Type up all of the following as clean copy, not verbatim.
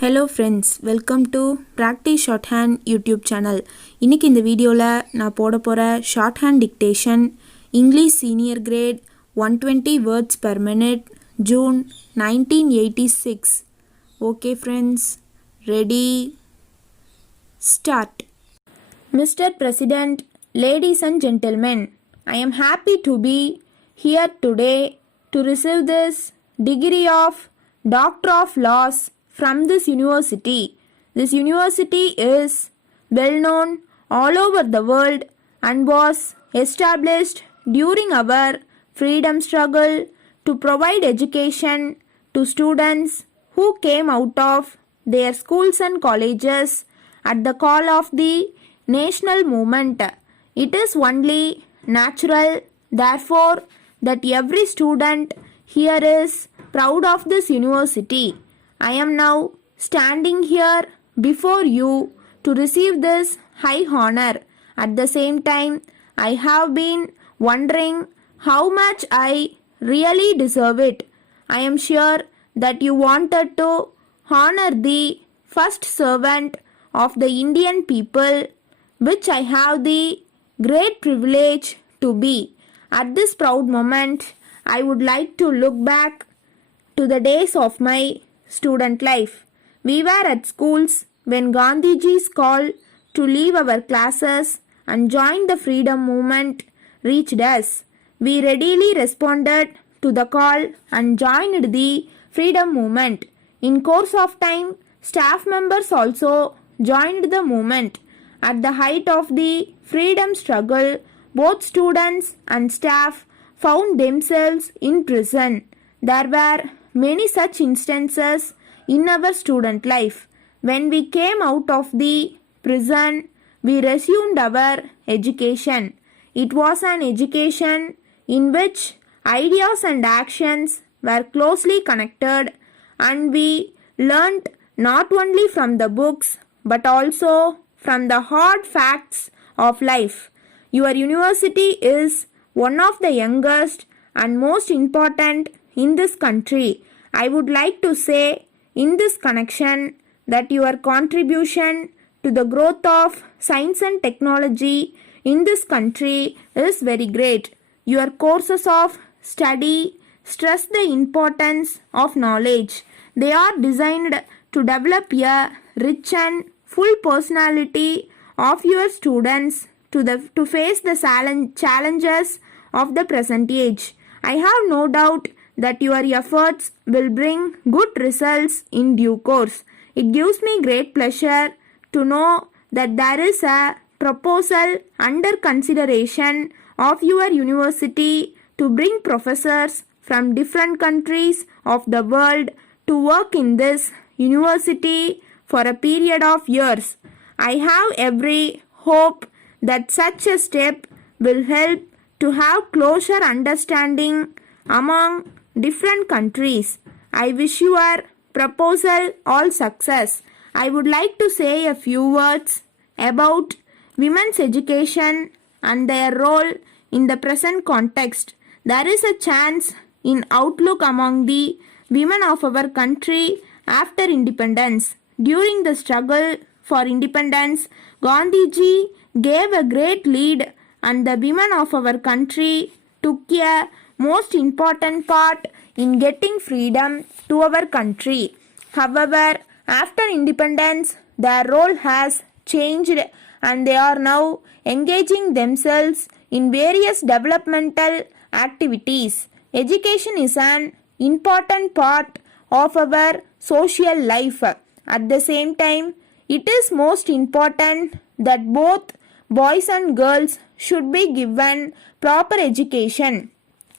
Hello friends, welcome to practice short hand YouTube channel. இன்றைக்கி இந்த வீடியோவில் நான் போட போகிற short hand dictation English senior great 120 words per minute June 1986. Okay friends, ready, start. Mr. President, ladies and gentlemen, I am happy to be here today to receive this degree of Doctor of Laws from this university. This university is well known all over the world and was established during our freedom struggle to provide education to students who came out of their schools and colleges at the call of the national movement. It is only natural, therefore, that every student here is proud of this university. I am now standing here before you to receive this high honor. At the same time, I have been wondering how much I really deserve it. I am sure that you wanted to honor the first servant of the Indian people, which I have the great privilege to be. At this proud moment, I would like to look back to the days of my student life. We were at schools when Gandhiji's call to leave our classes and join the freedom movement reached us. We readily responded to the call and joined the freedom movement. In course of time, staff members also joined the movement. At the height of the freedom struggle, both students and staff found themselves in prison. There were many such instances in our student life. When we came out of the prison, we resumed our education. It was an education in which ideas and actions were closely connected, and we learnt not only from the books but also from the hard facts of life. Your university is one of the youngest and most important in this country. I would like to say in this connection that your contribution to the growth of science and technology in this country is very great. Your courses of study stress the importance of knowledge. They are designed to develop a rich and full personality of your students to face the challenges of the present age. I have no doubt that your efforts will bring good results in due course. It gives me great pleasure to know that there is a proposal under consideration of your university to bring professors from different countries of the world to work in this university for a period of years. I have every hope that such a step will help to have closer understanding among different countries. I wish your proposal all success. I would like to say a few words about women's education and their role in the present context. There is a chance in outlook among the women of our country after independence. During the struggle for independence, Gandhiji gave a great lead, and the women of our country took a most important part in getting freedom to our country. However, after independence, their role has changed, and they are now engaging themselves in various developmental activities. Education is an important part of our social life. At the same time, it is most important that both boys and girls should be given proper education.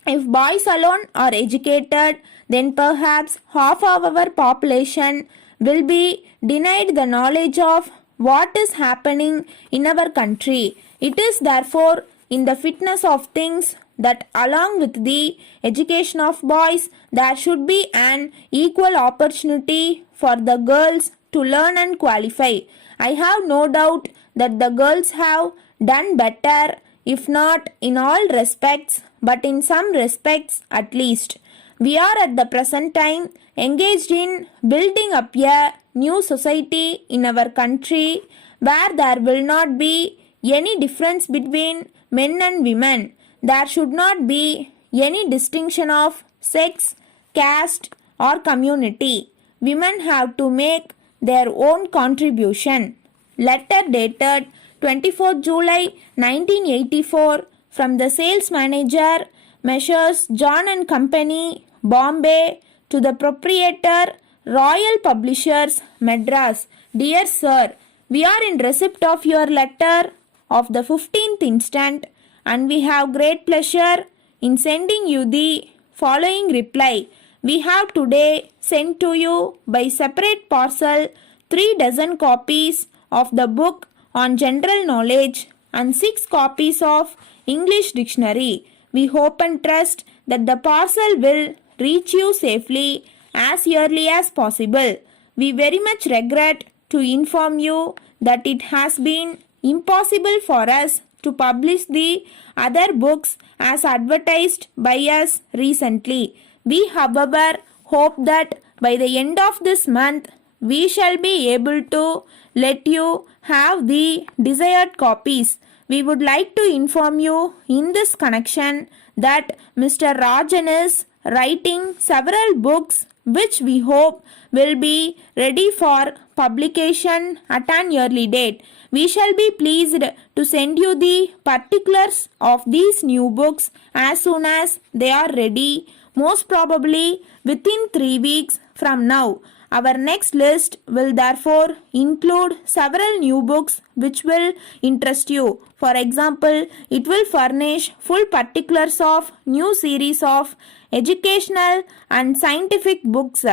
If boys alone are educated, then perhaps half of our population will be denied the knowledge of what is happening in our country. It is therefore in the fitness of things that along with the education of boys, there should be an equal opportunity for the girls to learn and qualify. I have no doubt that the girls have done better, if not in all respects, but in some respects at least. We are at the present time engaged in building up a new society in our country where there will not be any difference between men and women. There should not be any distinction of sex, caste, or community. Women have to make their own contribution. Letter dated 24th July 1984 from the sales manager, Messrs. John and Company, Bombay, to the proprietor, Royal Publishers, Madras. Dear Sir, we are in receipt of your letter of the 15th instant, and we have great pleasure in sending you the following reply. We have today sent to you by separate parcel 3 dozen copies of the book on general knowledge and 6 copies of English dictionary. We hope and trust that the parcel will reach you safely as early as possible. We very much regret to inform you that it has been impossible for us to publish the other books as advertised by us recently. We, however, hope that by the end of this month, we shall be able to let you have the desired copies. We would like to inform you in this connection that Mr. Rajan is writing several books which we hope will be ready for publication at an early date. We shall be pleased to send you the particulars of these new books as soon as they are ready, most probably within 3 weeks from now. Our next list will therefore include several new books which will interest you. For example, it will furnish full particulars of new series of educational and scientific books.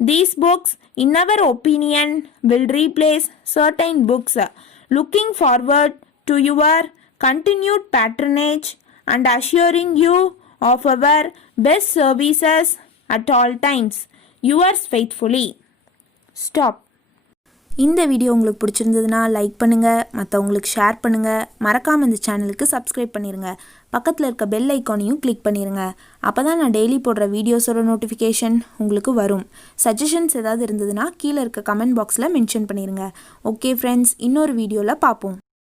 These books, in our opinion, will replace certain books. Looking forward to your continued patronage and assuring you of our best services at all times. Yours faithfully. Stop. இந்த video உங்களுக்கு பிடிச்சிருந்ததுன்னா like பண்ணுங்கள், மற்றவங்களுக்கு share பண்ணுங்கள், மறக்காமல் இந்த சேனலுக்கு subscribe பண்ணிடுங்க. பக்கத்தில் இருக்க பெல் ஐக்கானையும் கிளிக் பண்ணிடுங்க. அப்போ தான் நான் டெய்லி போடுற வீடியோஸோட நோட்டிஃபிகேஷன் உங்களுக்கு வரும். சஜஷன்ஸ் ஏதாவது இருந்ததுன்னா கீழே இருக்க கமெண்ட் பாக்ஸில் மென்ஷன் பண்ணிடுங்க. ஓகே ஃப்ரெண்ட்ஸ், இன்னொரு வீடியோவில் பார்ப்போம்.